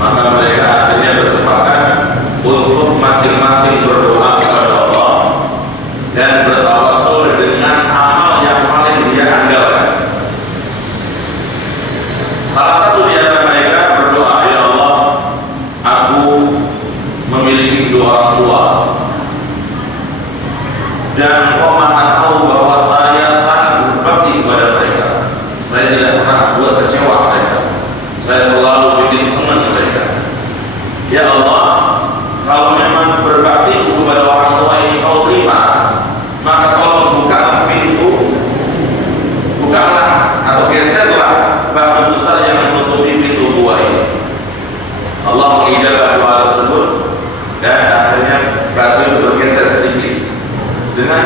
Maka mereka akhirnya bersepakat untuk masing-masing berdoa kepada Allah dan bertawassul dengan amal yang paling dia andalkan. Salah satu di antara mereka berdoa, ya Allah, aku memiliki kedua orang tua dan Engkau Maha tahu bahwa saya sangat berbakti kepada mereka. Saya tidak pernah buat kecewa mereka. Saya selalu bikin senang mereka. Ya Allah, kalau memang berbaktiku kepada orang tua ini Kau terima, maka tolong bukalah pintu, bukalah atau geserlah batu besar yang menutupi pintu gua ini. Allah mengijabah doa tersebut dan akhirnya batu itu bergeser sedikit dengan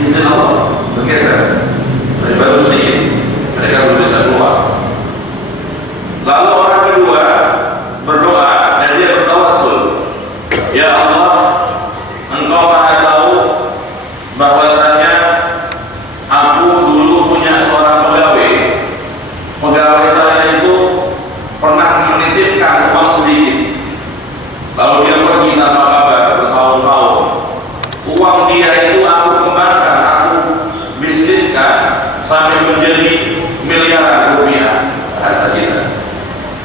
izin Allah, bergeser. Tapi baru sedikit, mereka belum bisa keluar. Lalu orang kedua berdoa dan dia bertawassul, ya Allah, Engkau Maha tahu bahwasanya aku dulu punya seorang pegawai. Pegawai saya itu pernah menitipkan uang sedikit, lalu dia pergi tanpa kabar bertahun-tahun. Uang dia itu aku kembangkan, aku bisniskan sampai menjadi miliaran rupiah bahasa kita.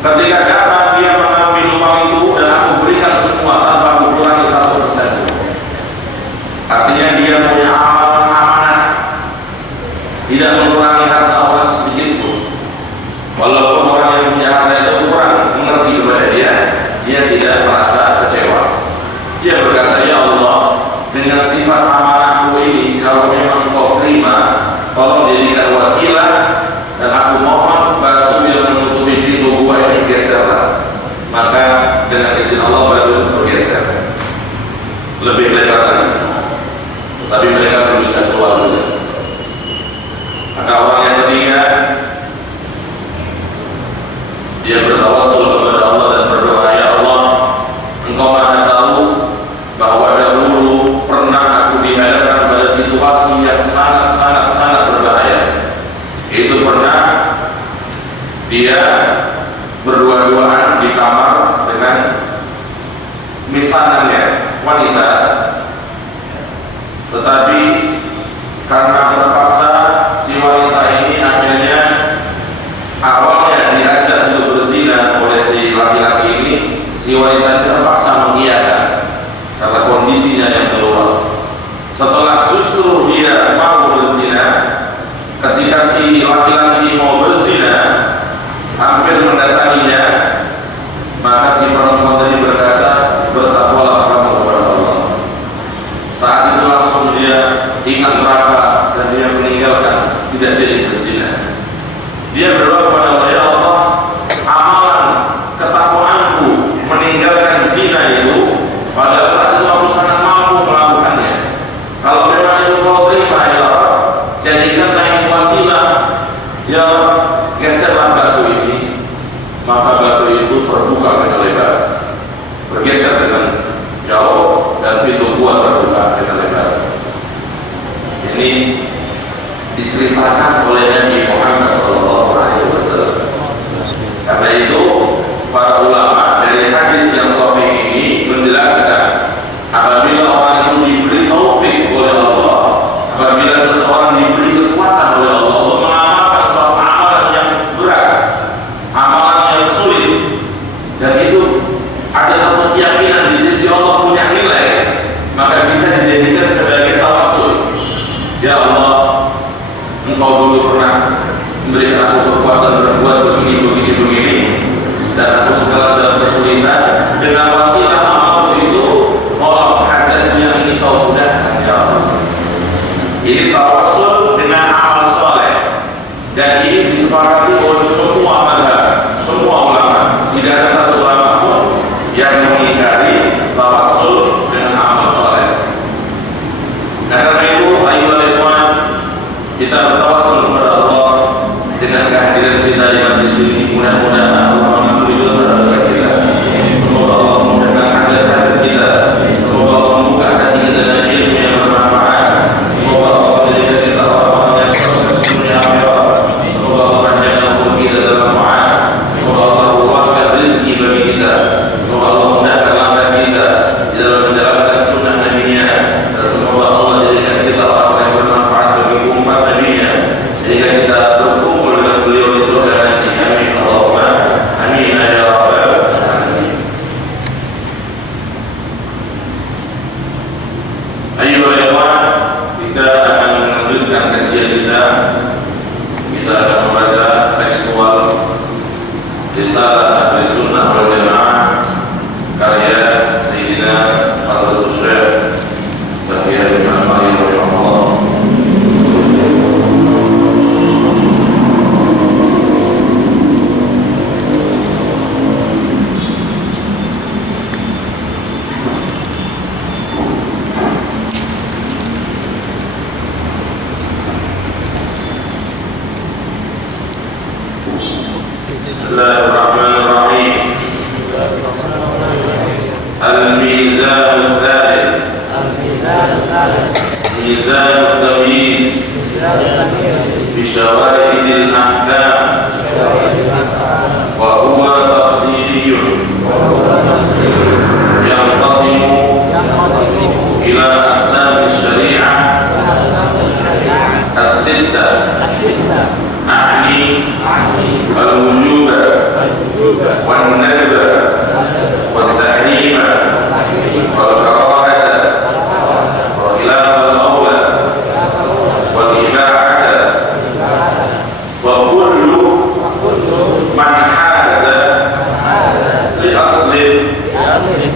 Ketika datang dia mengambil uang itu dan aku berikan semua tanpa aku kurangi 1%. Artinya dia punya amalan amanah, tidak mengurangi harta orang sedikit pun. Walaupun orang yang punya harta itu kurang mengerti kepada dia tidak merasa kecewa. Dia berkata, ya Allah, dengan sifat amanahku ini, kalau memang Kau terima, tolong jadikan wasilah dan aku mohon batu yang menutupi pintu gua ini geserlah. Maka dengan izin Allah batu bergeser lebih lebar lagi, tapi mereka belum bisa keluar juga. Maka orang yang ketiga dia bertawassul kepada Allah dan berdoa, ya Allah, Engkau Maha tahu bahwa dahulu pernah aku dihadapkan pada situasi yang sangat berbahaya. Itu pernah dia berdua-duaan di kamar dengan misanannya wanita, tetapi karena terpaksa si wanita ini akhirnya awalnya diajak untuk berzina oleh si laki-laki ini, si wanita ini terpaksa mengiyakan karena kondisinya yang keluar. Setelah justru dia mau berzina, ketika si laki-laki ini mau berzina, hampir mendatanginya, maka si perempuan tadi berkata, bertakwalah kamu kepada Allah. Saat itu langsung dia ingat neraka dan dia meninggalkan, tidak jadi berzina. Dia berdoa kepada Allah, ya Allah, amalan ketakwaanku meninggalkan zina itu, pada saat itu aku sangat mampu melakukannya. Kalau memang itu Kau terima, ya Allah, jadikanlah ini wasilah, ya Allah, geserlah batu ini. Maka batu itu terbuka dengan lebar, bergeser dengan jauh, dan pintu gua terbuka dengan lebar. Ini diceritakan oleh Nabi Muhammad SAW. Karena itu para ulama dari hadis yang sahih ini menjelaskan, apabila orang itu diberi taufik oleh Allah, apabila seseorang diberi kekuatan oleh Allah untuk mengamalkan suatu amalan yang berat, amalan yang sulit, dan itu ada satu keyakinan di sisi Allah punya nilai, maka bisa dijadikan sebagai tawassul. Ya Allah, Engkau dulu pernah memberikan aku kekuatan berbuat begini, dan aku sekarang dalam kesulitan, dengan wasilah amalku itu, tolong hajatku yang ini Kau mudahkan, ya Allah. Ini tawassul dengan amal soleh, dan ini disepakati oleh semua mazhab, semua ulama. Tidak ada satu ulama pun yang mengingkari tawassul dengan amal soleh. Nah, karena itu, ayolah ikhwan, kita bertawassul kepada Allah dengan kehadiran kita di majlis ini. Mudah-mudahan Allah mengampuni dosa-dosa kita. Semoga Allah memudahkan hajat-hajat kita. Semoga Allah membuka hati kita dengan ilmu yang bermanfaat. Semoga Allah menjadikan kita orang-orang yang sukses dunia akhirat. Semoga Allah panjangkan umur kita dalam taat. Semoga Allah luaskan rezeki bagi kita. dengan kajian kita akan membaca tekstual Risalah Ahli Sunnah wal Jamaah karya Sayyidina Fadlatul Syekh Zakaria bin Asma'i rahimahullah. Bismillahirrahmanirrahim. Al-Mizan al-Thalith, Mizan al-Tamyiz bi Syawahid al-Ahkam, wa huwa tafsiriyun yanqasimu ila aqsam al-syari'ah as-sittah, a'ni al-wujub wal-nadb wal-tahrim wal-karahah wa khilaf al-awla wal-ibahah wa kullu man hadha li aslin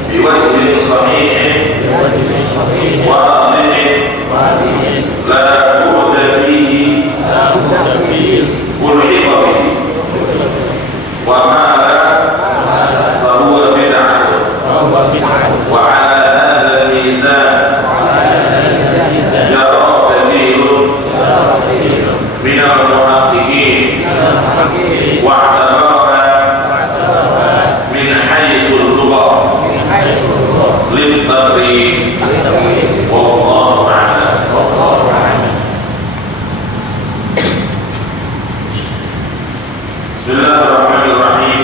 bi wajhin sahih wa adlin la budda fihi ulhiqa bihi wa ma وعلى هذا الميزان جرى كثير من المحققين واعتبرها من حيث اللغة للتقريب والله أعلم. بسم الله الرحمن الرحيم.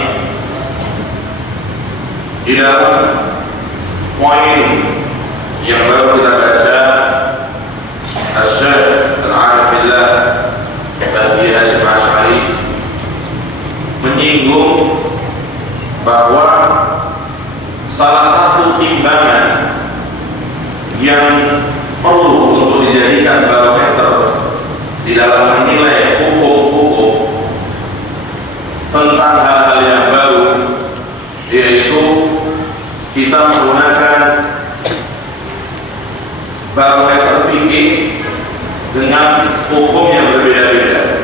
Di dalam poin yang baru kita baca, Asy-Syaikh Al-Arif Billah Bahdi Hasyim Asy'ari menyinggung bahwa salah satu timbangan yang perlu untuk dijadikan barometer di dalam menilai hukum-hukum tentang hal-hal yang baru, yaitu kita menggunakan barometer fikih dengan hukum yang berbeda-beda.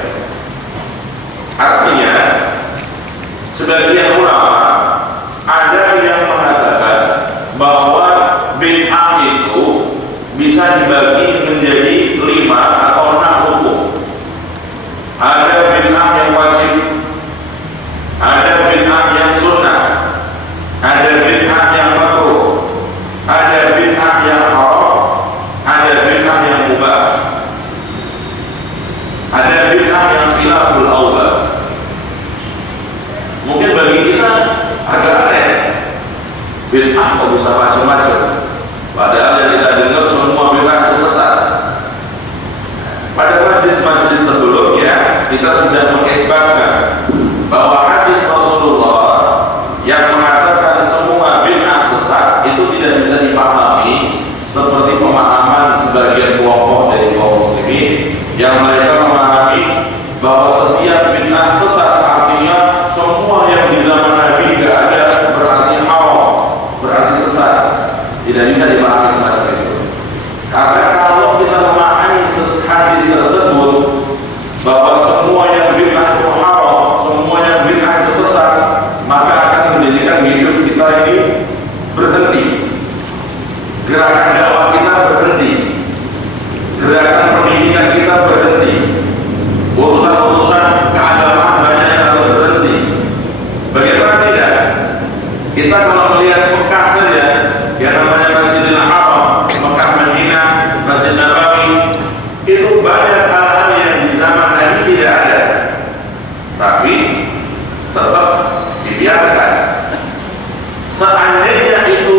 Artinya, sebagian ulama ada yang mengatakan bahwa bid'ah itu bisa dibagi menjadi 5 atau 6 hukum. Ada bid'ah yang wajib, ada bid'ah yang sunnah, ada bid'ah yang makruh, ada bid'ah yang haram, ada bid'ah yang mubah, ada bid'ah yang khilaful aula. Mungkin bagi kita agak aneh, bid'ah kok bisa macam-macam, padahal yang kita dengar semua bid'ah itu sesat. Pada majlis-majlis sebelumnya kita sudah mengisbatkan bahwa hadis Rasulullah yang mengatakan semua bid'ah sesat itu tidak bisa dipahami seperti pemahaman sebagian kelompok dari kaum muslimin yang mereka memahami bahwa setiap bid'ah sesat artinya semua yang di zaman Nabi tidak ada berarti haram, berarti sesat. Tidak bisa dipahami semacam itu. Karena kalau kita memahami hadis tersebut bahwa semua yang bid'ah itu haram, semua yang bid'ah itu sesat, maka akan menjadikan hidup kita ini berhenti, gerakan dakwah kita berhenti, gerakan pendidikan kita berhenti, urusan-urusan keagamaan banyak yang harus berhenti. Bagaimana tidak? Kita kalau melihat Mekah saja, yang namanya Masjidil Haram, Mekah Madinah, Masjid Nabawi, itu banyak hal-hal yang di zaman Nabi tidak ada, tapi tetap dibiarkan. Seandainya itu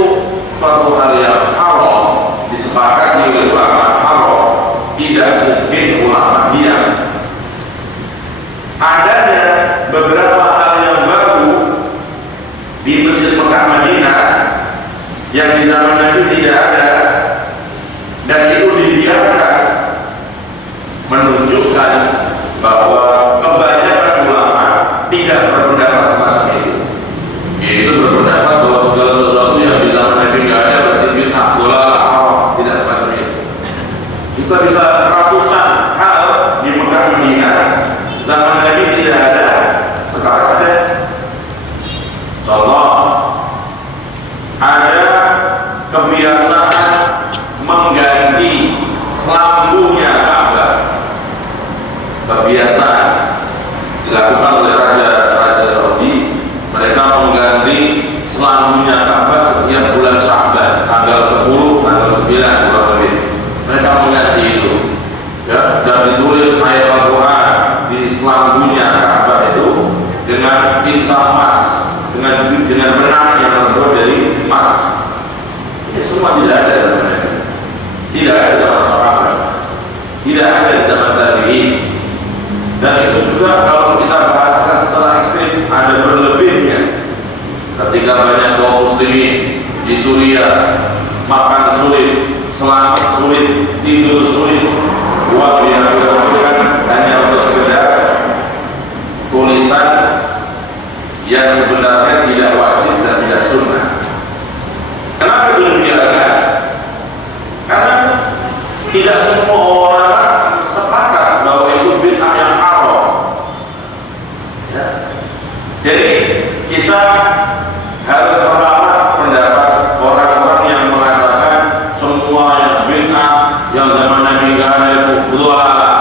suatu hal yang haram, disepakati oleh ulama haram, tidak mungkin ulama diam. Adanya beberapa hal yang baru di Masjid Mekah Madinah yang di zaman Nabi tidak ada, dan itu dibiarkan, menunjukkan bahwa kebanyakan ulama tidak berpendapat semacam itu, yaitu berpendapat bahwa segala sesuatu yang di zaman Nabi nggak ada berarti bid'ah, dolalah, haram. Tidak semacam itu. Bisa ratusan hal di Mekah Madinah zaman Nabi tidak ada, sekarang ada. Contoh, ada kebiasaan mengganti lampunya Ka'bah. Kebiasaan dilakukan oleh Raja Saudi, mereka mengganti lampunya Ka'bah setiap bulan Sya'ban, tanggal 10, tanggal 9 kurang lebih. Mereka mengganti itu, ya, dan ditulis ayat Al-Quran di lampunya Ka'bah itu dengan tinta emas, dengan benang yang terbuat dari emas. Ini semua tidak ada zaman Nabi, tidak ada zaman sahabat, tidak ada di zaman tabi'in. Dan itu juga kalau kita bahasakan secara ekstrim ada berlebihnya. Ketika banyak kaum muslimin di Suriah makan sulit, selamat sulit, tidur sulit, uang yang dilakukan hanya untuk sekedar tulisan yang sebenarnya tidak wajib dan tidak sunnah. Kenapa itu dibiarkan? Karena tidak semua orang sepakat bahwa itu bid'ah yang haram. Ya. Jadi kita harus merawat pendapat orang-orang yang mengatakan semua yang bid'ah yang zaman Nabi nggak ada itu dhalalah,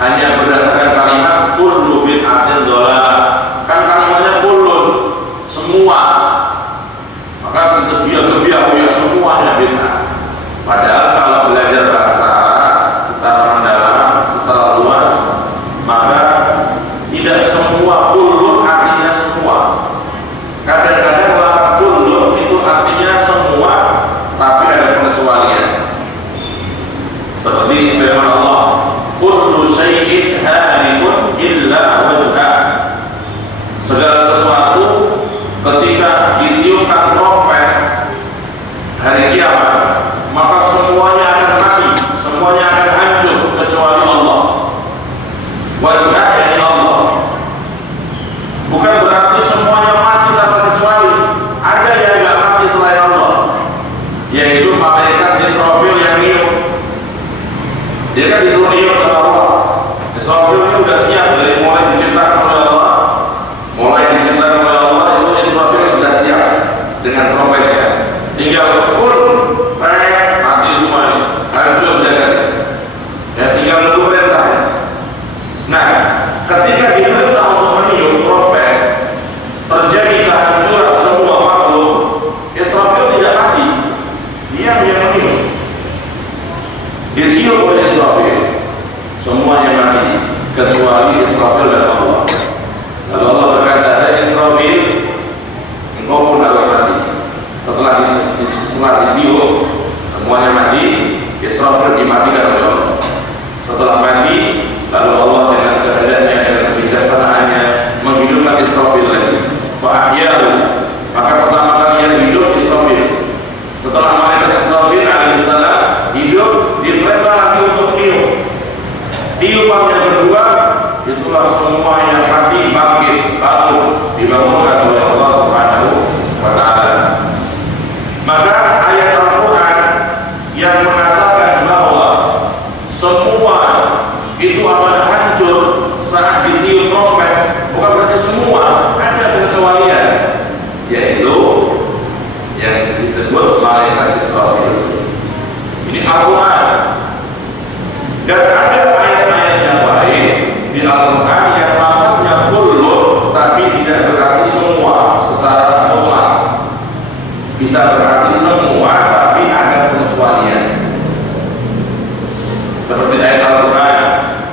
hanya berdasarkan kalimat kullu bid'atin dhalalah. Kan kalimatnya kullun, semua. Maka kebiah ya semuanya bid'ah. Padahal kalau belajar bahasa Arab secara mendalam, secara luas, maka tidak semua kullun artinya semua. Kadang-kadang lafaz kullun itu artinya semua, tapi ada pengecualian. Seperti firman Allah, kullu syai'in halikun illa wajhah. Segala sesuatu ketika ditiupkan trompet hari kiamat, maka semuanya akan mati, semuanya akan hancur kecuali Allah. Wajah yani Allah. Bukan berarti semuanya mati tanpa kecuali. Ada yang nggak mati selain Allah, yaitu malaikat Israfil yang niup. Dia kan disuruh niup sama Allah. Israfil ini udah siap dari mulai diciptakan oleh Allah. Mulai diciptakan oleh Allah itu Israfil sudah siap dengan trompetnya. Tinggal pun mati semua ini, hancur jagat. Ya, tinggal menunggu perintah. Nah, ketika diperintah untuk meniup trompet, terjadi kehancuran semua makhluk. Israfil tidak mati, dia yang meniup. Ditiup oleh Israfil, semuanya mati kecuali Israfil dan Allah. Lalu Allah berkata, "Hai Israfil, engkau pun harus mati." Setelah ditiup, semuanya mati. Israfil dimatikan oleh Allah. Setelah mati, lalu Allah dengan kehendaknya, dengan kebijaksanaannya menghidupkan Israfil lagi. Fa'ahyahu, maka pertama kali yang hidup Israfil. Setelah malaikat Israfil alaihissalam hidup, diperintah lagi untuk niup. Tiupan yang kedua, itulah semua yang mati bangkit, bangun, dibangunkan oleh Allah Subhanahu wa Ta'ala. Maka ayat Al-Quran yang mengatakan bahwa semua itu akan hancur saat ditiup trompet, bukan berarti semua, ada pengecualian, yaitu yang disebut malaikat Israfil. Ini Al-Quran. Dan ada ayat-ayat yang lain di Al-Quran yang lafaznya kullu, tapi tidak berarti semua secara mutlak. Bisa berarti semua, tapi ada pengecualian. Seperti ayat Al-Quran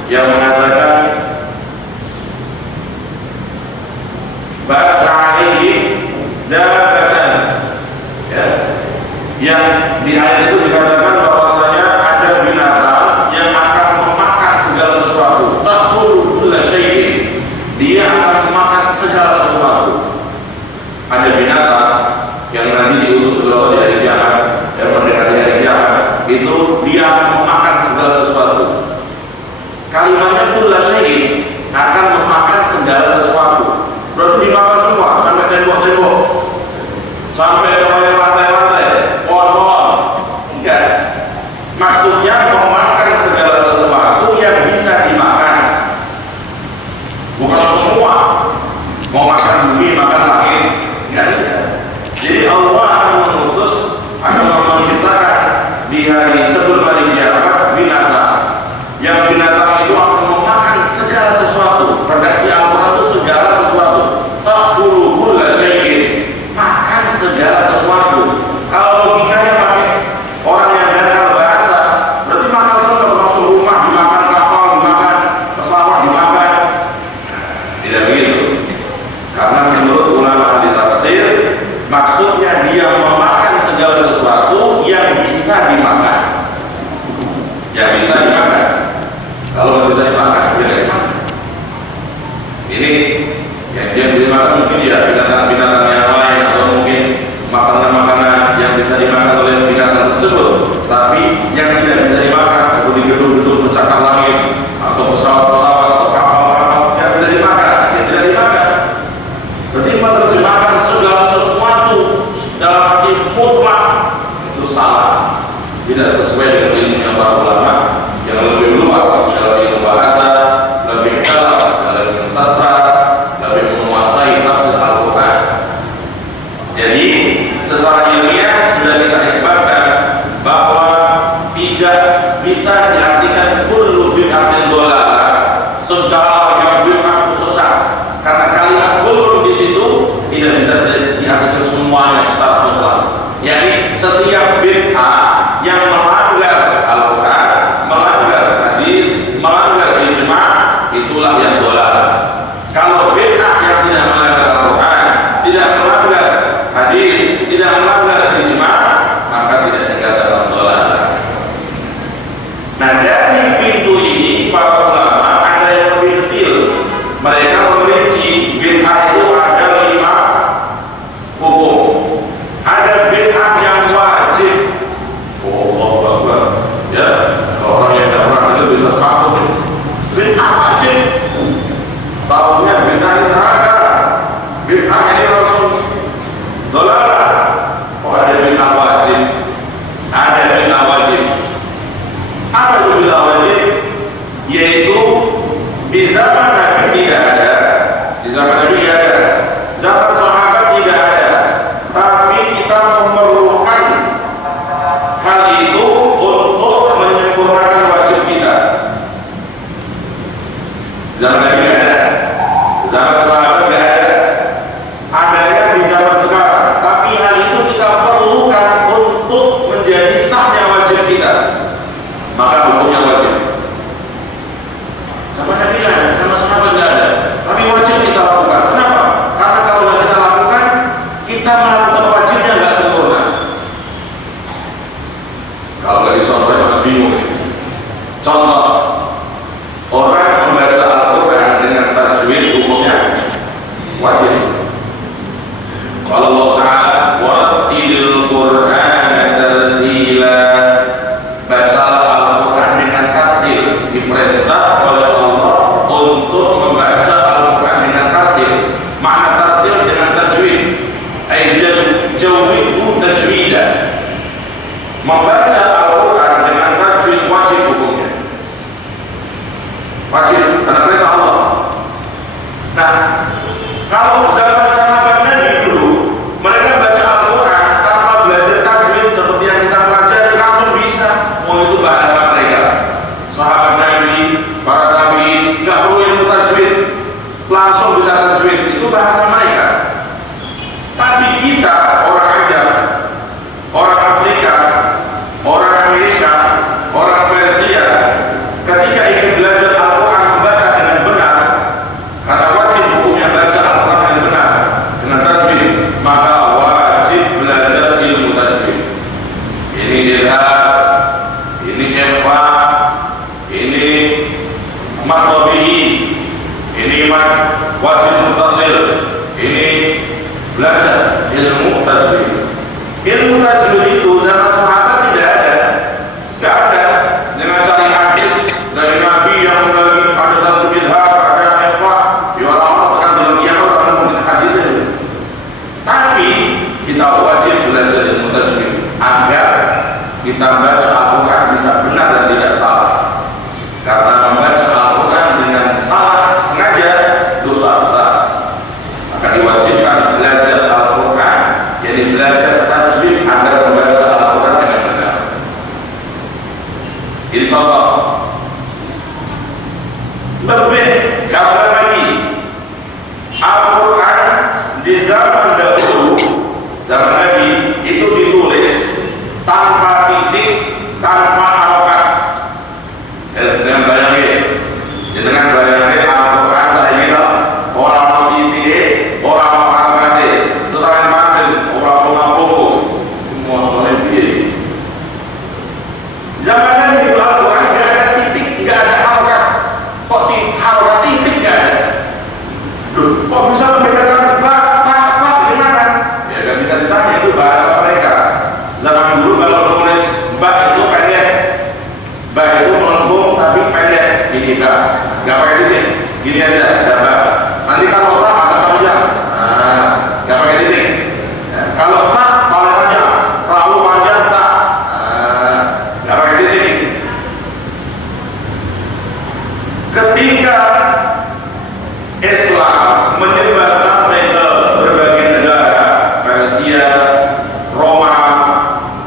yang mengatakan ba'atha 'alaihim dabbatan, ya, yang di ayat itu dikatakan bahwasanya ada binatang yang akan memakan segala sesuatu. Ta'kulu kulla syai'in, dia akan memakan segala sesuatu. Ada binatang yang nanti diutus oleh Allah di hari kiamat, yang mendekati hari kiamat, itu dia akan memakan segala sesuatu. kalimatnya kulla syai'in akan memakan segala sesuatu. Berarti dimakan semua sampai tembok-tembok, sampai namanya lantai-lantai, pohon-pohon. Enggak. Maksudnya memakan segala sesuatu yang bisa dimakan. Bukan semua. Mau makan bumi, makan langit, enggak bisa. Jadi Allah akan mengutus, akan menciptakan di hari sebelum hari kiamat binatang. Yang binatang itu akan memakan segala sesuatu. Redaksi Al-Quran itu segala sesuatu. Ta'kulu kulla syai'in, makan segala sesuatu. Kalau logikanya pakai orang yang dangkal bahasa, berarti makan semua, termasuk rumah dimakan, kapal dimakan, pesawat dimakan. Tidak begitu. Karena menurut ulama ahli tafsir, maksudnya dia memakan segala sesuatu yang bisa dimakan. Yang bisa dimakan. Kalau nggak bisa dimakan, dia nggak dimakan. Ini yang dia dimakan mungkin ya binatang-binatang yang lain, atau mungkin makanan-makanan yang bisa dimakan oleh binatang tersebut. Tapi yang tidak bisa dimakan seperti gedung-gedung pencakar langit atau pesawat-pesawat atau kapal-kapal yang tidak dimakan, yang tidak dimakan. Berarti menerjemahkan segala sesuatu dalam arti mutlak itu salah, tidak sesuai dengan ilmunya para ulama yang lebih luas dalam ilmu bahasa, lebih dalam dalam ilmu sastra, lebih menguasai tafsir Al-Quran. Jadi secara ilmiah sudah kita isbatkan bahwa tidak bisa diartikan kullu bid'atin dhalalah, segala yang bid'ah itu sesat. Karena kalimat kullu di situ tidak bisa diartikan semuanya secara mutlak. Jadi setiap bid'ah yang melanggar Al-Quran, melanggar hadis, melanggar ijma', itulah yang dhalalah. Kalau bid'ah yang tidak melanggar Al-Quran, tidak melanggar hadis, tidak melanggar ijma', maka tidak dikatakan dhalalah. Nah, dari pintu ini para ulama ada yang lebih detail. Mereka merinci bid'ah itu ada 5 hukum. Ada bid'ah yang wajib. Allah Akbar. Ya, orang yang tidak pernah itu bisa sepakat. Bid'ah wajib. Tahunya bid'ah ini neraka. Bid'ah ini langsung dhalalah. Oh, ada bid'ah wajib. Ada bid'ah wajib. Apa itu bid'ah wajib? Yaitu di zaman Nabi tidak ada, di zaman Nabi tidak ada, zaman sahabat tidak ada, tapi kita memerlukan hal itu untuk menyempurnakan wajib kita. Zaman Nabi tidak ada, zaman sahabat tidak ada, adanya di zaman sekarang. Tapi hal itu kita perlukan untuk menjadi sahnya wajib kita. Maka hukumnya wajib. Zaman Nabi tidak ada, zaman sahabat tidak ada, tapi wajib kita lakukan. Kenapa? Karena kalau tidak kita lakukan, kita melakukan wajibnya nggak sempurna. Kalau nggak dicontohin masih bingung. Contoh, orang membaca Al-Quran dengan tajwid hukumnya wajib. Kalau Allah Ta'ala warattilil Qur'ana tartila, bacalah Al-Quran dengan tartil, diperintah oleh Allah untuk membaca Al-Quran dengan tartil. Makna tartil dengan tajwid, jawidhu tajwida. Membaca Al-Quran dengan tajwid wajib hukumnya. Wajib, karena perintah Allah. Nah, kalau zaman sahabat Nabi dulu, mereka baca Al-Quran tanpa belajar tajwid seperti yang kita pelajari, langsung bisa. Oh, itu bahasa mereka. Sahabat Nabi, para tabi'in, nggak perlu ilmu tajwid, langsung bisa tajwid. Itu bahasa mereka. Tapi kita, orang Arab, orang Afrika, orang Amerika, orang Persia, ketika ingin belajar Al-Quran membaca dengan benar, karena wajib hukumnya baca Al-Quran dengan benar, dengan tajwid, maka wajib belajar ilmu tajwid. Ini ilham, ini ikhfa, ini matobihi, ini wajib mutasil, ini belajar ilmu tajwid. Ilmu tajwid itu zaman sahabat tidak ada, nggak ada. Dengan cari hadis dari Nabi yang karena membaca Al-Quran dengan salah sengaja dosa besar. Maka diwajibkan belajar Al-Quran, jadi belajar tajwid agar membaca Al-Quran dengan benar. Ini contoh. Lebih gambar lagi, Al-Quran di zaman dahulu, zaman Nabi itu ditulis tanpa titik, tanpa harokat. Dengan bayangin Al-Quran saya kira orang mau titik, orang mau harokat, tetapi makin orang punga-pungu motornya biaya. Zaman Nabi itu Al-Quran gak ada titik, gak ada harokat. Kok harokat titik gak ada? Kok bisa membedakan fa gimana? Ya gak bisa ditanya, itu bahasa mereka. Zaman dulu kalau nulis ba itu pendek, ba itu melengkung tapi pendek, gini gak pakai titik, gini aja, ada ba. Nanti kalau ta agak panjang, gak pakai titik. Kalau ta paling panjang, rawu panjang ta, gak pakai titik. Ketika Islam menyebar sampai ke berbagai negara, Persia, Roma,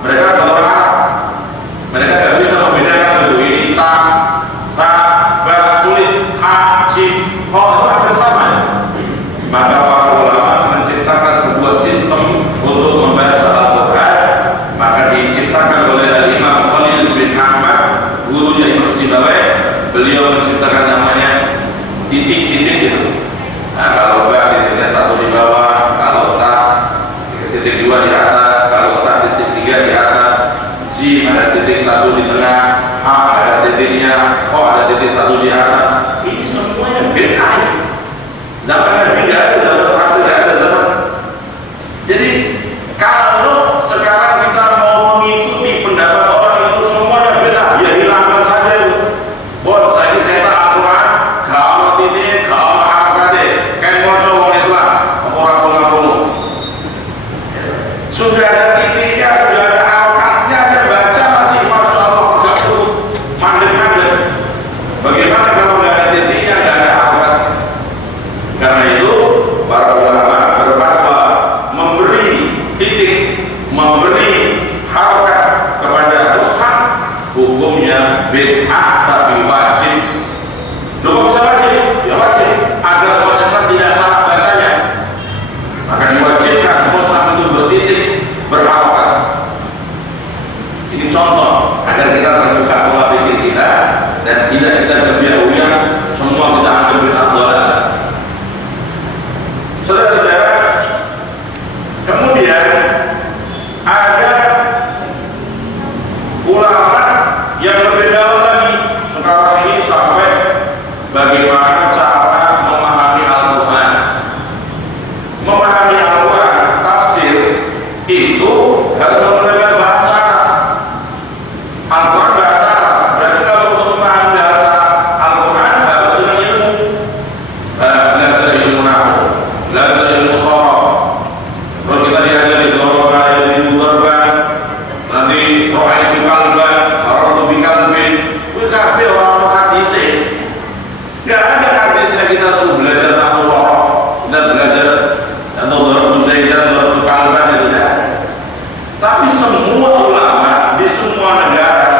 mereka orang Arab, mereka tidak bisa membedakan itu ini ta, sa, ba, sulit, ha, jim, ho, itu hampir sama. Maka para ulama menciptakan sebuah sistem untuk membaca Al-Quran. Maka diciptakan oleh Al-Imam Khalil bin Ahmad, gurunya Imam Sibawayh. Beliau menciptakan namanya titik-titik itu. Nah, kalau ba titiknya satu di bawah, kalau ta titik dua di atas, kalau ta titik tiga di atas, jim ada titik satu di tengah, ha ada titiknya, kho ada titik satu di atas. Ini semuanya bid'ah. Zaman Nabi nggak ada, zaman sahabat nggak ada zaman. Jadi kalau sekarang kita mau mengikuti pendapat orang itu semuanya bid'ah, ya hilangkan saja itu. Bon, saya cetak Al-Quran, kalau titik, kalau harakatnya, kan mau coba Islam, orang pulang-pulang. Sudah ada titiknya, sudah ada harakatnya, aja baca masih Masya Allah, gak perlu mandek-mandek. Bagaimana kalau nggak ada titiknya, nggak ada harakat? Karena itu para ulama berfatwa memberi titik, memberi harakat kepada mushaf, hukumnya bid'ah tapi wajib. Loh kok bisa wajib? Ya wajib agar umat Islam tidak salah bacanya. Maka diwajibkan mushaf itu bertitik, berharokat. Ini contoh agar kita terbuka pola pikir kita dan tidak kita terbiar-biar semua kita anggap bid'ah dalalah. Saudara-saudara, kemudian ada ulama yang lebih dalam lagi sekarang ini sampai bagaimana cara memahami Al-Quran. Memahami Al-Quran, tafsir itu harus menggunakan bahasa Arab. Al-Quran bahasa Arab, berarti kalau untuk memahami bahasa Al-Quran harus dengan ilmu. Belajar ilmu nahwu, belajar ilmu sorof. Kalau kita diajari doroba, ilmu dorban, nanti ro'aitu kalban, arabtu bikalbin, kabeh orang hadisnya. Gak ada hadisnya kita suruh belajar nahwu sorof, kita belajar atau dorabtu zaidan, dorabtu kalban, itu tidak. Tapi semua ulama di semua negara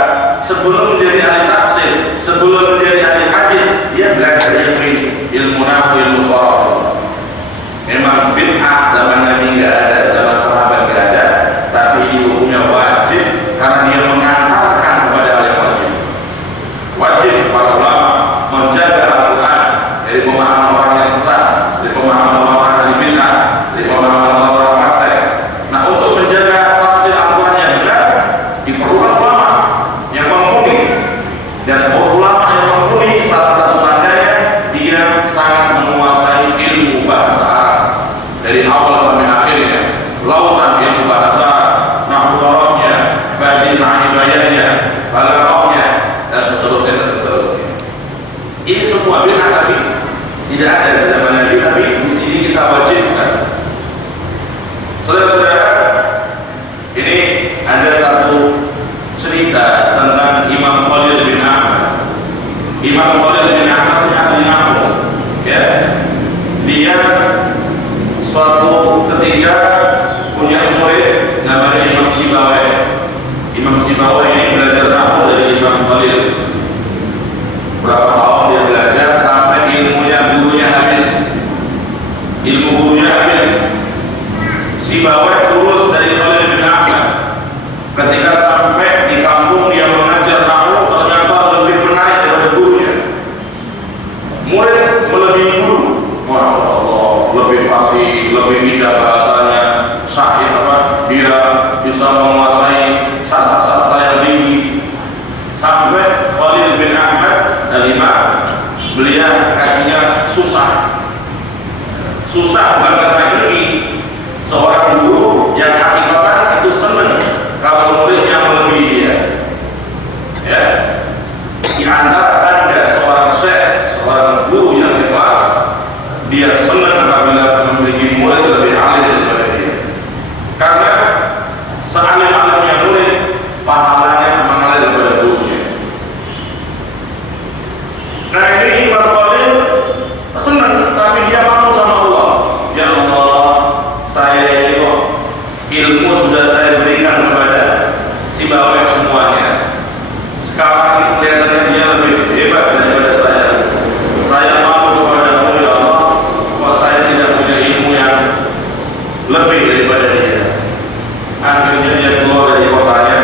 sebelum menjadi ahli tafsir, sebelum menjadi ahli hadis, dia belajar ilmu nahwu, ilmu sorof. Memang bid'ah zaman Nabi nggak ada, zaman sahabat nggak ada, tapi ini hukumnya wajib karena dia mengantarkan kepada hal yang wajib. Wajib para ulama menjaga Al-Quran dari pemahaman orang yang sesat, dari pemahaman orang-orang yang bid'ah, dari pemahaman orang-orang fasik. Nah, untuk menjaga tafsir Al-Quran yang benar diperlukan ulama yang mumpuni. Dan ulama yang mumpuni salah satu tandanya dia sangat menguasai ilmu bahasa Arab dari awal sampai akhirnya, lautan ilmu bahasa, nahwu sorofnya, badi ma'anibayahnya, balaghahnya, dan seterusnya dan seterusnya. Ini semua bid'ah tapi tidak ada di zaman Nabi, tapi di sini kita wajibkan. Saudara-saudara, ini ada satu cerita tentang Imam Khalil bin Ahmad. Imam Khalil bin Ahmad bin ahli nahwu, ya. Dia suatu ketika punya murid namanya Imam Sibawai. Imam Sibawai ini belajar nahwu dari Imam Khalil. Berapa tahun dia belajar sampai ilmunya gurunya habis. Ilmu gurunya habis. Sibawai lulus dari Khalil bin Ahmad. Ketika sampai di kampung dia mengajar nahwu, ternyata lebih menarik daripada gurunya. Murid melebihi guru. Masya Allah, lebih fasih, lebih indah bahasanya, sahih apa? Dia bisa menguasai sastra-sastra yang tinggi. Sampai Khalil bin Ahmad al-Imam, beliau hatinya susah. Susah bukan karena ini. Seorang guru yang hakikatan itu senang kalau muridnya melebihi dia. Ya, di antara tanda seorang syekh, seorang guru yang ikhlas, dia senang apabila memiliki murid lebih alim daripada dia. Karena sealim-alimnya murid, pahalanya mengalir daripada gurunya. Nah, ini Imam Khalil senang, tapi dia malu sama Allah. Ya Allah, saya ini kok ilmu sudah saya berikan kepada Sibawai semuanya. Sekarang ini kelihatannya dia lebih hebat daripada saya. Saya malu kepadamu ya Allah, kok saya tidak punya ilmu yang lebih daripada dia. Akhirnya dia keluar dari kotanya,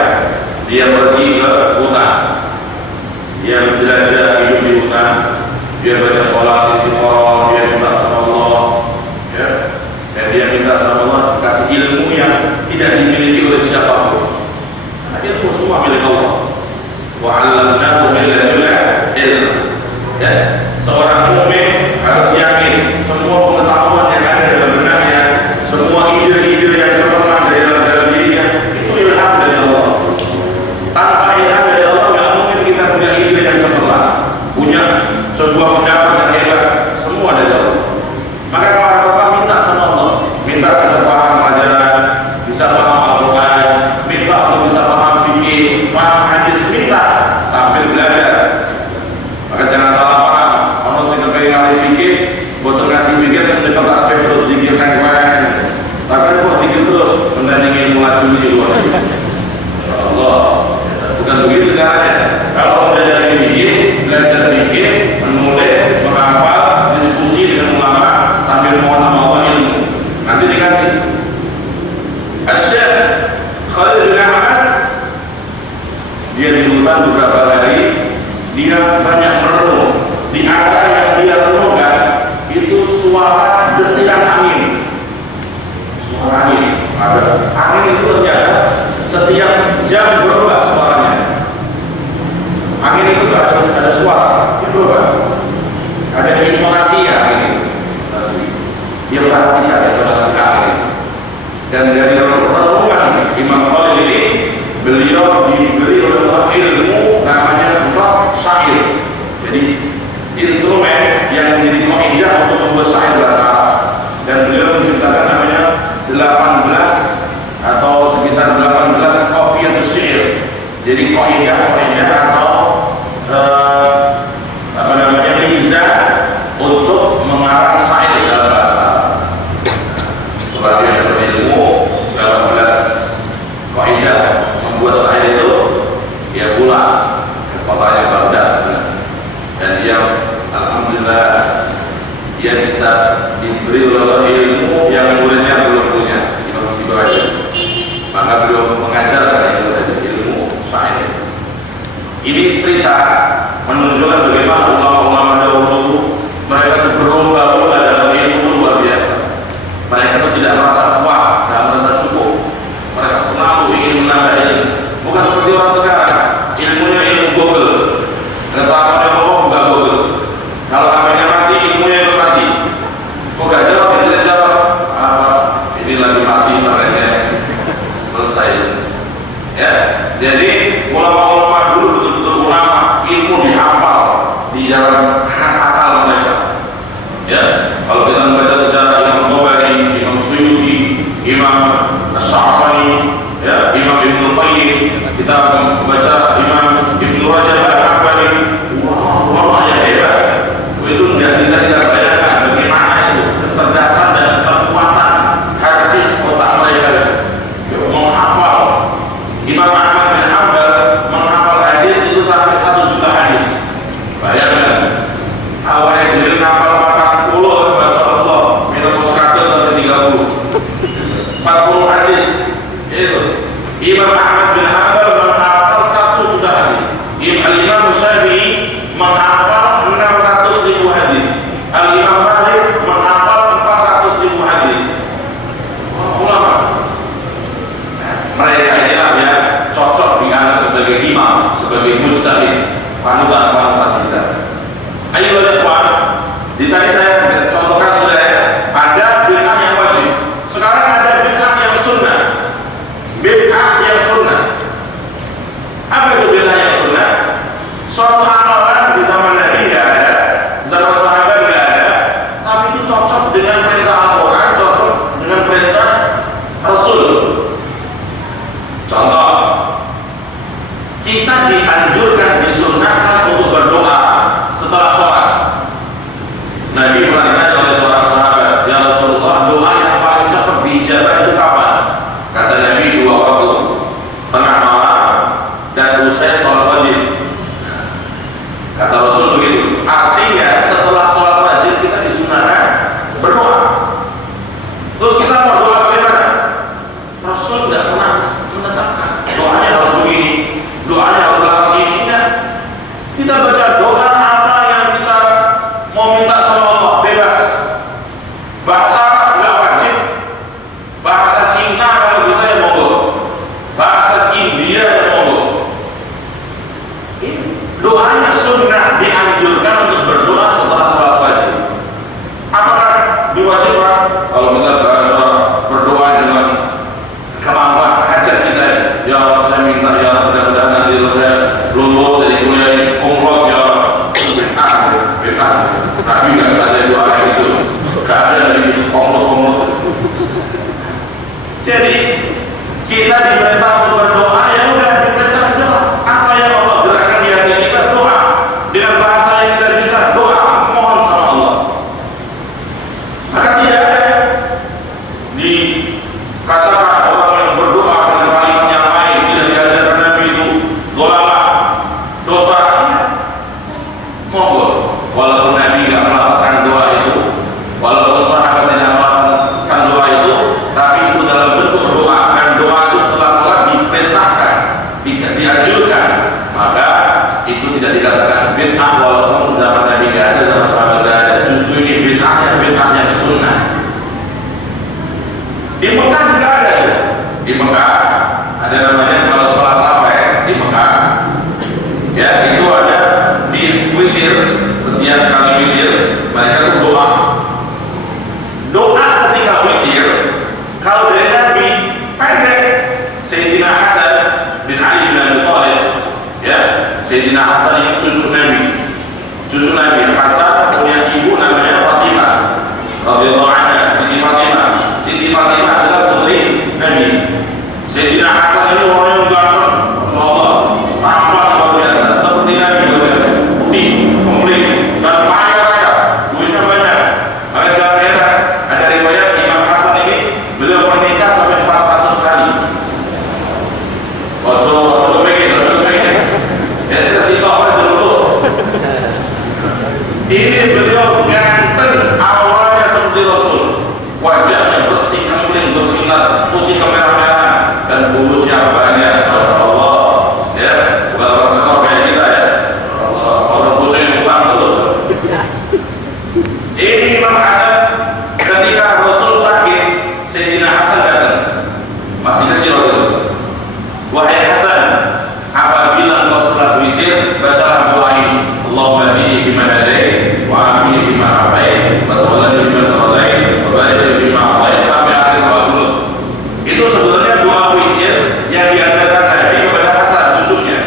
dia pergi ke hutan. Dia belajar hidup di hutan. Dia banyak sholat istiqoroh, dia minta sama Allah, ya. Dan dia minta sama Allah kasih ilmu yang tidak dimiliki oleh siapapun. Nah, ilmu semua milik Allah. Wa 'allamnahu min ladunna ilma. Ya, seorang mukmin harus yakin semua pengetahuan yang ada dalam benaknya, semua ide-ide yang cemerlang dari dalam dirinya itu ilham dari Allah. Tanpa ilham dari Allah nggak mungkin kita punya ide yang cemerlang, punya sebuah pendapat yang hebat, semua dari Allah. Maka kalau Bapak minta sama Allah, minta cepat paham pelajaran, bisa paham Al-Quran, minta untuk bisa paham fikih, paham hadis, minta sambil belajar. Maka jangan salah paham. Kalau saya kepengen ngalih fikih, buat terkasih fikih dan mendekat aspek terus dikir kan. Bahkan buat dikir terus mendandingin mulai dulu. Masya Allah, bukan begitu caranya. Kalau belajar fikih, belajar fikih, menulis, menghafal, diskusi dengan ulama sambil mohon sama Allah ilmu. Nanti dikasih. Syekh Khalil bin Ahmad, dia di hutan beberapa hari, dia banyak merenung. Di antara yang dia renungkan itu suara desiran angin. Suara angin. Ada angin itu ternyata setiap jam berubah suaranya. Angin itu ada suara, dia berubah. Ada intonasinya angin. Dia perhatikan intonasi angin. Dan dari renungan Imam Khalil ini, beliau diberi oleh Allah ilmu namanya not syair. Jadi instrumen yang menjadi kaidah untuk membuat syair bahasa Arab. Dan beliau menciptakan namanya 18 atau sekitar 18 qafiyatus syair. Jadi kaidah-kaidah atau apa namanya mizan untuk mengarang syair dalam bahasa Arab. Setelah dia dapat ilmu 18 kaidah membuat syair itu, dia pulang ke kotanya Baghdad. Dan dia alhamdulillah dia bisa diberi oleh ilmu yang muridnya belum punya, Imam Sibawai. Maka beliau mengajarkan ilmu syair. Ini cerita menunjukkan bagaimana ulama-ulama dahulu mereka itu berlomba-lomba dalam ilmu luar biasa. Mereka itu tidak merasa puas, tidak merasa cukup. Mereka selalu ingin menambah ilmu. Bukan seperti orang sekarang, ilmunya ilmu Google. Ketahuan yang ngomong bukan Google. Kalau HP-nya mati, ilmunya itu mati. Kok gak jawab, tidak jawab. Apa? Ini lagi mati internetnya. Selesai. Ya, jadi ulama-ulama dulu betul-betul ulama, ilmu dihafal, dia menghafal 600.000 hadis. Al-Imam Malik menghafal 400.000 hadis. Ulama. Mereka inilah yang cocok dianggap sebagai imam, sebagai mujtahid, panutan kita. Ayo teman, di tadi saya contohkan sudah ya, ada bid'ah yang wajib. Sekarang ada bid'ah yang sunnah. Bid'ah yang sunnah. Apa itu bid'ah yang sunnah? Suatu amalan di zaman Nabi nggak ada, zaman sahabat nggak ada, tapi itu cocok dengan perintah Al-Quran, cocok dengan perintah Rasul. Contoh, kita dianjurkan, disunnahkan untuk berdoa setelah sholat. Nabi pernah ditanya oleh seorang sahabat, ya Rasulullah, doa yang paling cepat diijabah itu kapan? Kata Nabi, 2 waktu, tengah malam dan usai sholat wajib. Kata Rasul begitu. Artinya setelah sholat wajib kita disunnahkan berdoa. Terus kita berdoa bagaimana? Rasul tidak pernah menetapkan doanya harus begini, doanya harus lakukan ini. Enggak. Kita baca doa apa yang kita mau minta sama Allah, bebas. Bahasa Arab nggak wajib, bahasa Cina kalau bisa ya monggo, bahasa India ya monggo. Doanya sunnah, dianjurkan untuk berdoa setelah sholat wajib. Apakah diwajibkan? Kalau kita bahasa berdoa dengan kemampuan hajat kita, ya Allah saya minta ya Allah mudah-mudahan nanti saya lulus dari kuliah ini, umroh ya Allah. Bid'ah. Nabi nggak ada doa itu, nggak ada dari itu komplot. Jadi kita diperintah untuk berdoa, ya udah diperintah doa. Apa yang Allah gerakkan di hati kita, doa. Dengan bahasa yang kita bisa, doa, mohon sama Allah. Maka tidak ada dikatakan orang yang berdoa dengan kalimat yang lain tidak diajarkan Nabi itu dolalah, dosa. Monggo, walaupun Nabi tidak melakukan doa itu, walaupun sahabat tidak melakukan doa itu, tapi itu dalam bentuk doa, dan doa itu setelah sholat diperintahkan, dianjurkan, maka itu tidak dikatakan bid'ah walaupun zaman Nabi tidak ada, zaman sahabat tidak ada. Justru ini bid'ah yang sunnah. Di Mekah juga ada ya. Di Mekah ada namanya kalau sholat tarawih di Mekah, ya itu ada di witir, setiap kali witir mereka itu doa. Doa ketika witir kalau dari Nabi pendek. Sayyidina Hasan bin Ali bin Abi Thalib, ya, Sayyidina Hasan ini cucu Nabi Hasan punya ibu namanya Fatimah radhiyallahu anha, Siti Fatimah adalah putri Nabi. Sayyidina Hasan ini orang yang ganteng, masyaallah, tambah luar biasa, seperti Nabi wajahnya, putih, komplit, dan kaya raya, duitnya banyak. Maka ada riwayat Imam Hasan ini beliau menikah sampai 400 kali. Waktu begini, itu sih apa dulu. Ini beliau ganteng, auranya seperti Rasul, wajahnya bersih, kambing bersinar, putih kemerah-merahan, dan fulusnya banyak. Allah, ya, bukan orang tekor kayak kita ya. Orang putih yang utang terus. Ini Imam Hasan ketika Rasul sakit, Sayyidina Hasan datang, masih kecil waktu itu. Wahai Hasan, apabila kau sholat witir, bacalah doa ini. Allahumma hdini biman hadait, wa afini biman afait, wa tawallani biman tawallait, wa barik li bima a'tait, sampai akhir tawakkul. Itu sebenarnya doa witir yang diajarkan Nabi kepada Hasan cucunya.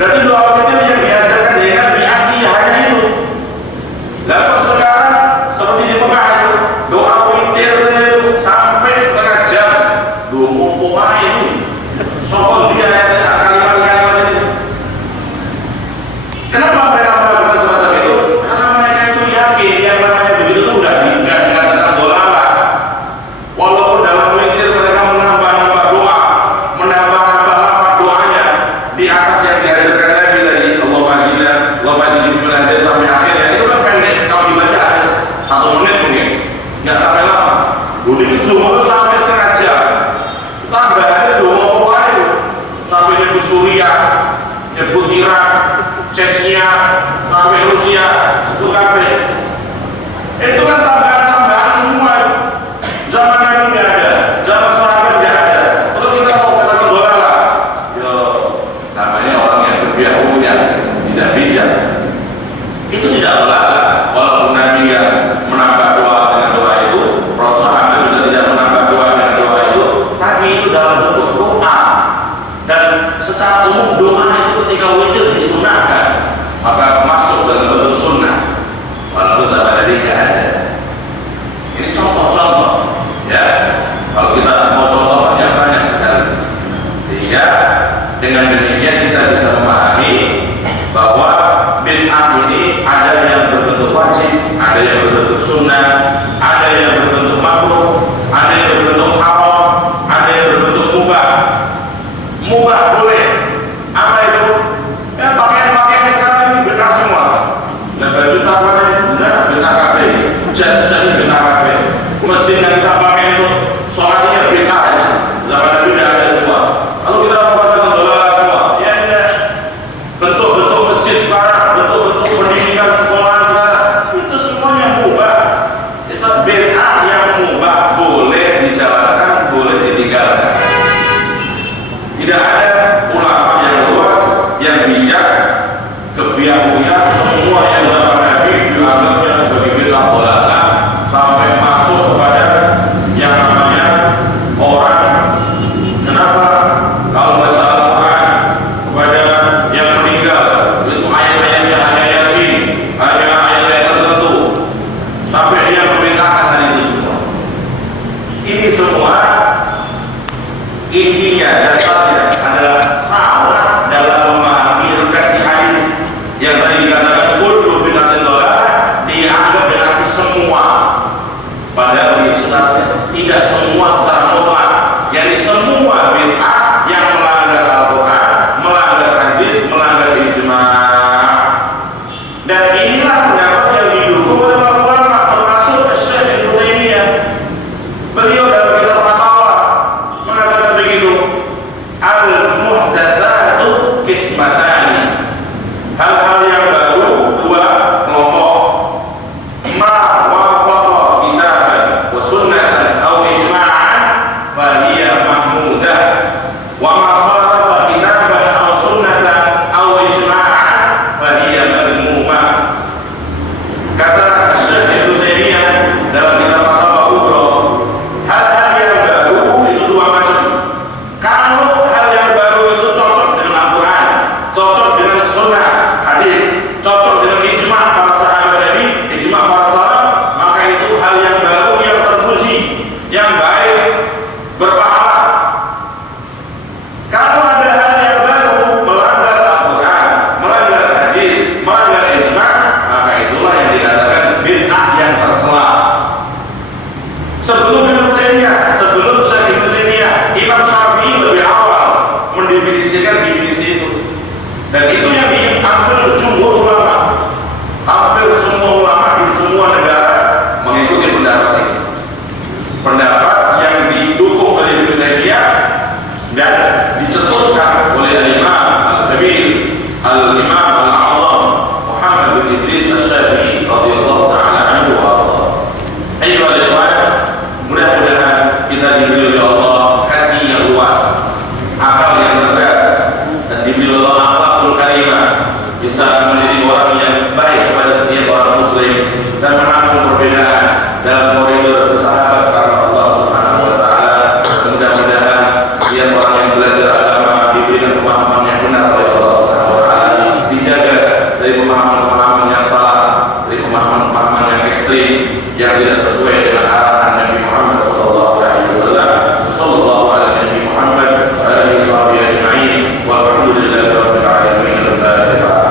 Berarti doa witir yang diajarkan dari Nabi asli hanya itu. Lalu sekarang seperti di Mekah itu, doa witir saja itu sampai setengah jam. Doa itu sokol dia ada kalimat-kalimat itu. Kenapa mereka melakukan semacam itu? Karena mereka itu yakin yang namanya begitu itu udah tidak dikatakan dolalah. Walaupun dalam witir mereka menambah-nambah doa, menambah-nambah lafaz doanya di atas yang diajarkan Nabi tadi, Allahumma hdina, Allahumma hdina sampai akhirnya, itu kan pendek. Kalau dibaca ada 1 menit mungkin, nggak sampai lama. Udah itu sampai setengah jam. Tambah ada doa apa itu sampai nyebut Suriah, nyebut Irak, Chechnya sampai Rusia itu kabeh. Itu kan tambahan-tambahan semua. Zaman Nabi nggak ada, zaman sahabat nggak ada. Terus kita mau katakan dolar lah. Yo, namanya orang yang berbiahu yang tidak bijak. Itu tidak dolar. Walaupun Nabi yang menambah doa dengan doa itu, Rasulullah juga tidak menambah doa dengan doa itu, tapi itu dalam bentuk doa. Dan secara umum doa itu ketika witir disunahkan, maka masuk dalam bentuk sunnah. Walaupun zaman Nabi nggak ada. Ini contoh-contoh, ya. Kalau kita mau contoh yang banyak sekali, sehingga dengan demikian kita bisa memahami bahwa bid'ah ini ada yang berbentuk wajib, ada yang berbentuk sunnah, ada yang berbentuk makruh, ada yang berbentuk haram, ada yang berbentuk mubah. Mubah boleh. Apa itu? Ya pakaian-pakaian sekarang ini bid'ah semua. Nah baju tawaran, nah bid'ah kabeh. Jas-jas bid'ah kabeh. Mesin yang kita pakai itu sholatnya bid'ah aja. Zaman Nabi tidak ada semua. Lalu kita mengatakan dolar semua. Ya enggak. Bentuk-bentuk masjid sekarang, bentuk-bentuk pendidikan sekolah sekarang, itu semuanya mubah. Itu bid'ah yang mubah, boleh dijalankan, boleh ditinggalkan. Tidak ada ulama yang luas, yang bijak, kebiahunya semua yang zaman Nabi dianggapnya sebagai bid'ah dolalah, sampai masuk kepada yang namanya orang. Kenapa? Kalau baca Al-Quran kepada yang meninggal, itu ayat-ayatnya hanya Yasin, hanya ayat-ayat tertentu, sampai dia membid'ahkan hal itu semua. Ini semua intinya, dasarnya adalah salah dalam memahami redaksi hadis yang tadi dikatakan kullu bid'atin dhalalah, dianggap dengan arti semua. Padahal ini sebenarnya tidak semua secara mutlak. Jadi semua bid'ah yang melanggar Al-Quran, melanggar hadis, melanggar ijma'. Dan inilah pendapat yang didukung oleh para ulama, termasuk Syekh Ibnu Taimiyah. Beliau dalam kitab Fatawa mengatakan begitu, al-muhdatsatu qismatani, hal-hal yang baru dua kelompok, ma wafaqa kitaban wa sunnatan aw ijma'an fa hiya mahmudah, wa ma khalafa kitaban aw sunnatan aw ijma'an fa hiya madmumah. Kata Syekh Ibnu Taimiyah dalam kitab Fatawa Kubra, hal-hal yang baru itu dua macam. Kalau hal yang baru itu cocok dengan Al-Quran, cocok dengan sunnah, hadis, cocok dengan ijma' para sahabat Nabi, ijma' para salaf, maka itu hal yang baru yang terpuji, yang baik, berpahala. Kalau ada hal yang baru melanggar Al-Quran, melanggar hadis, melanggar ijma', maka itulah yang dikatakan bid'ah yang tercela. Sebelum Ibnu Taimiyah, sebelum Syekh Ibnu Taimiyah, Imam Syafi'i lebih awal mendefinisikan definisi itu. Dan itu yang diambil jumhur ulama. Hampir semua ulama di semua negara mengikuti pendapat ini. Pendapat yang didukung oleh Ibnu Taimiyah dan dicetuskan oleh Al-Imam Al-Kabir, Al-Imam Al-A'zam Muhammad bin Idris Asy-Syafi'i radhiyallahu ta'ala anhu wa ardha. Ayyuhal ikhwan, mudah-mudahan kita diberi oleh Allah hati yang luas, akal yang cerdas, dan diberi oleh Allah akhlakul karimah, bisa menjadi orang yang baik kepada setiap orang muslim dan menampung perbedaan dalam koridor bersahabat karena Allah Subhanahu wa taala. Mudah-mudahan setiap orang yang belajar agama diberikan pemahaman yang benar oleh Allah Subhanahu wa taala, dijaga dari pemahaman-pemahaman yang salah, dari pemahaman-pemahaman yang ekstrim yang tidak sesuai dengan arahan Nabi Muhammad sallallahu alaihi wasallam. Sallallahu alaihi Muhammad wa alihi washabihi ajma'in. Walhamdulillahi rabbil alamin. Al-Fatihah.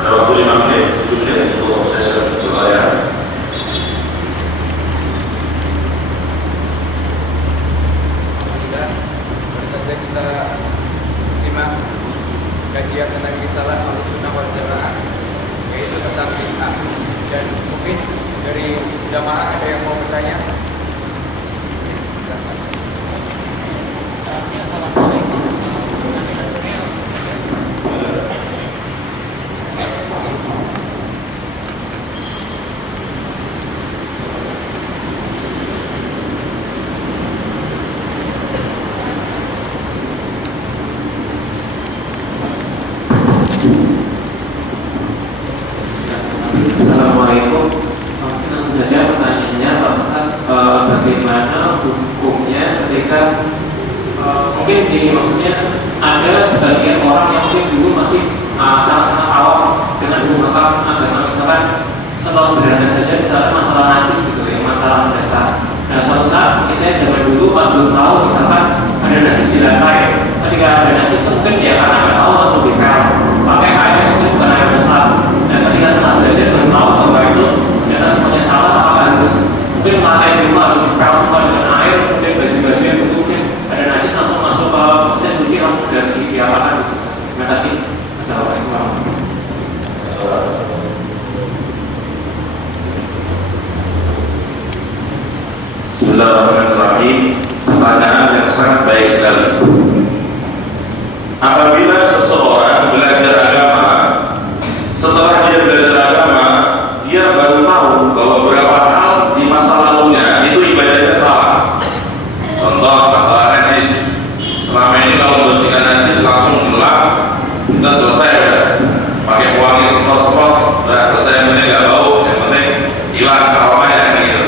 Ada waktu 5 menit, 7 menit untuk sesi pertanyaan. Saja kita simak kajian tentang risalah Ahlussunnah wal Jamaah, yaitu tentang bid'ah. Dan mungkin dari jamaah ada yang mau bertanya? Silakan. maksudnya ada sebagian orang yang mungkin dulu masih sangat-sangat awam dengan menggunakan agama, misalkan contoh sederhana saja, misalkan masalah najis gitu ya, masalah mendasar. Nah suatu saat mungkin saya zaman dulu pas belum tahu misalkan ada najis di lantai, ketika ada najis mungkin ya karena nggak tahu langsung dipel pakai air, mungkin bukan air mutlak. Dan ketika setelah belajar baru tahu bahwa itu ternyata semuanya salah, apakah harus mungkin lantai di rumah harus dipel semua dengan air, kemudian baju-baju yang mungkin ada najis langsung masuk ke mesin cuci langsung dari diapakan gitu. Terima kasih. Assalamualaikum warahmatullahi wabarakatuh. Bismillahirrahmanirrahim. Pertanyaan yang sangat baik sekali. Apabila seseorang belajar agama, setelah dia belajar agama, dia baru tahu bahwa beberapa hal di masa lalunya itu ibadahnya salah. Contoh masalah najis. Selama ini kalau membersihkan najis langsung gelap, kita selesai ya. Pakai wangi semprot-semprot, udah selesai, yang penting nggak bau, yang penting hilang aromanya gitu.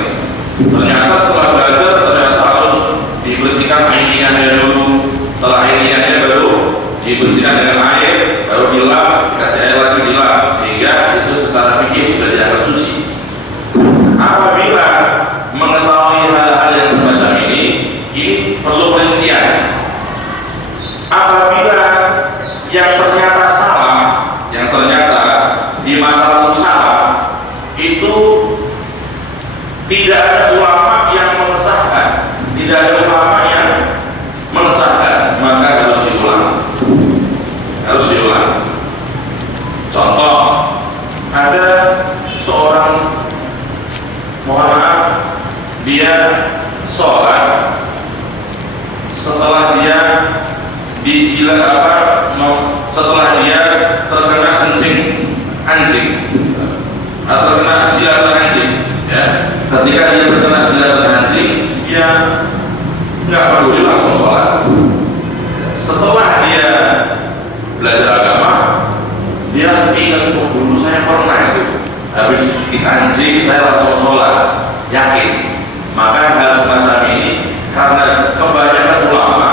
Ternyata setelah belajar ternyata harus dibersihkan ainiannya dulu. Setelah ainiannya baru dibersihkan dengan air, baru dilap, kasih air lagi dilap, sehingga itu secara fikih sudah dianggap suci. Apabila mengetahui hal-hal yang semacam ini perlu perincian. Apabila yang ternyata salah, yang ternyata di masa lalu salah, itu tidak ada ulama yang mengesahkan, tidak ada ulama yang mengesahkan, maka harus diulang. Harus diulang. Contoh, ada seorang, mohon maaf, dia sholat, setelah dia dijilat setelah dia terkena anjing, atau terkena jilatan anjing, ya. Ketika dia terkena jilatan anjing, dia nggak peduli langsung sholat. Setelah dia belajar agama, dia ingat, oh dulu saya pernah itu habis digigit anjing saya langsung sholat, yakin. Maka hal semacam ini karena kebanyakan ulama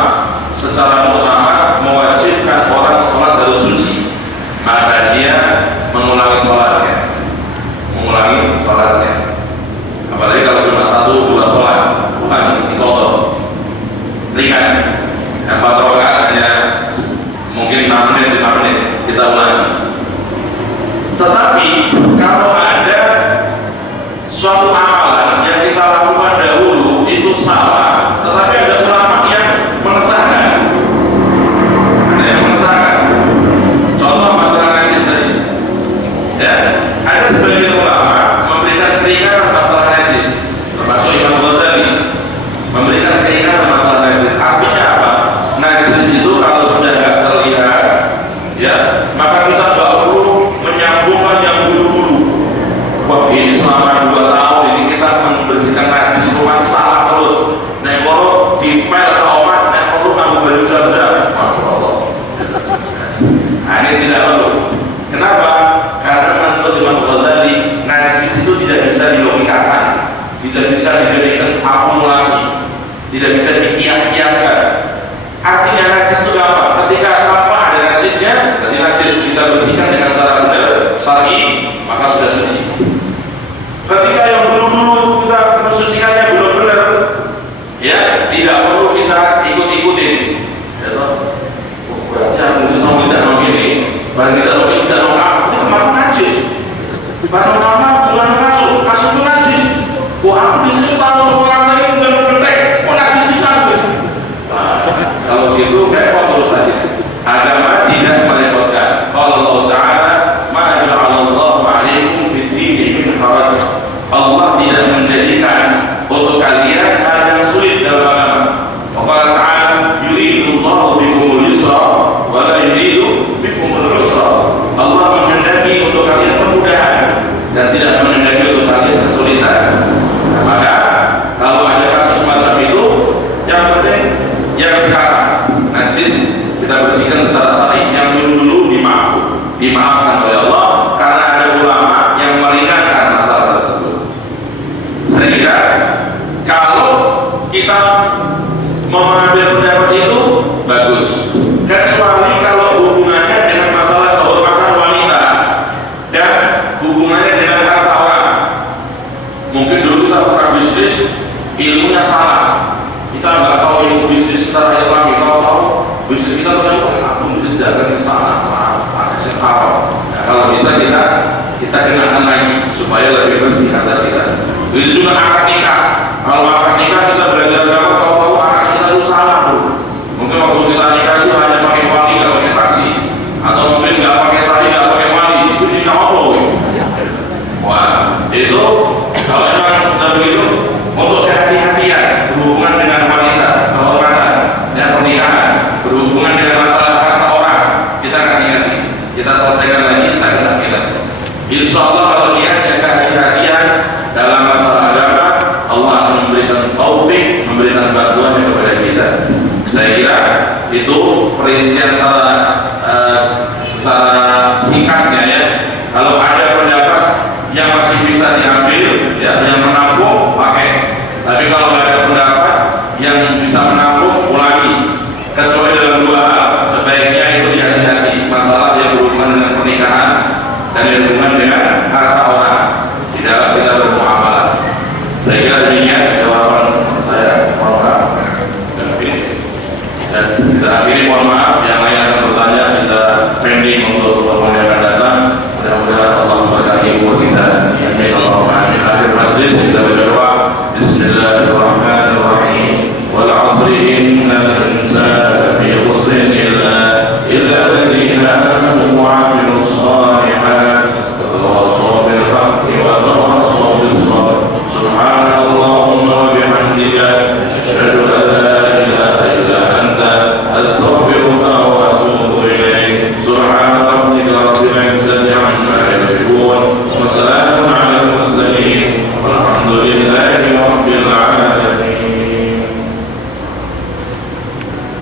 secara utama mewajibkan orang sholat harus suci, maka dia mengulangi sholatnya. Apalagi kalau cuma 1-2 sholat, bukan dikotor, ringan. Yang 4 rakaat hanya mungkin 6 menit, 5 menit kita ulangi. Tetapi kalau ada suatu amalan yang kita lakukan dahulu itu salah, tetapi ada ulama yang mengesahkan. Ada yang mengesahkan. Contoh masalah najis tadi. Ya, ada sebagian ulama memberikan keringanan masalah najis, termasuk Imam Ghazali memberikan keringanan masalah najis. Artinya apa? Najis itu kalau sudah nggak terlihat, ya, maka kita nggak perlu menyambungkan yang dulu-dulu. Wah, ini selama 2 tahun ini kita membersihkan najis rumah salah terus. Nekoro dipel seomat, nek perlu nanggung baju besar-besar. Masya Allah. Nah, ini tidak perlu. Kenapa? Karena menurut Imam Ghazali, najis itu tidak bisa dilogikakan, tidak bisa dijadikan akumulasi, tidak bisa dikias-kiaskan. Artinya najis itu apa? Ketika tanpa ada najisnya, berarti najis kita bersihkan dengan cara benar, syar'i, maka sudah suci. Ketika yang dulu-dulu kita mensucikannya belum benar, ya tidak perlu kita ikut-ikutin. Ya, berarti harus kita tidak begini, berarti kita nongak, itu kemarin najis. Baru nama bulan kasut itu najis. Wah, aku di sini tahu orang lain bukan pentek, kok najis di sana? Kalau gitu repot terus saja. Agama tidak merepotkan. Qala Allah Ta'ala, ma ja'alallahu 'alaikum fid dini min haraj. Allah tidak menjadikan untuk kalian hal yang sulit dalam agama. kecuali kalau hubungannya dengan masalah kehormatan wanita dan hubungannya dengan harta orang. Mungkin dulu kita pernah bisnis, ilmunya salah, kita nggak tahu ilmu bisnis secara Islami, tahu bisnis kita ternyata aku bisa jaga yang salah, saya tahu. Nah, kalau bisa kita kenakan lagi supaya lebih bersih hati kita. Itu juga akad nikah. Kalau akad nikah kita belajar agama, tahu akad kita itu salah tuh. Mungkin waktu kita nikah itu hanya pakai wali, nggak pakai saksi, atau mungkin nggak pakai saksi, nggak pakai wali, itu nikah apa? Wah, itu kalau memang kita begitu, untuk kehati-hatian berhubungan dengan wanita, kehormatan dan pernikahan, berhubungan dengan masalah harta orang, kita hati-hati. Kita selesaikan lagi, kita kena. Insya Allah kalau niatnya kehati-hatian dalam masalah agama, Allah akan memberikan taufik, memberikan bantuan kepada kita. Saya kira itu perincian secara singkatnya ya. Kalau ada pendapat yang masih bisa diambil, ya, yang menampung pakai. Tapi kalau ada pendapat yang bisa menampung, ulangi. Kecuali dalam dua hal, sebaiknya itu hati-hati masalah yang berhubungan dengan pernikahan dan yang berhubungan dengan harta orang di dalam kita bermuamalah. Saya kira demikian jawaban saya. Mohon maaf. Dan kita akhiri, mohon maaf yang lain akan bertanya, kita pending untuk pertemuan yang akan datang. Mudah-mudahan Allah memberkati umur kita. Amin. Allahumma amin. Akhir majlis kita berdoa.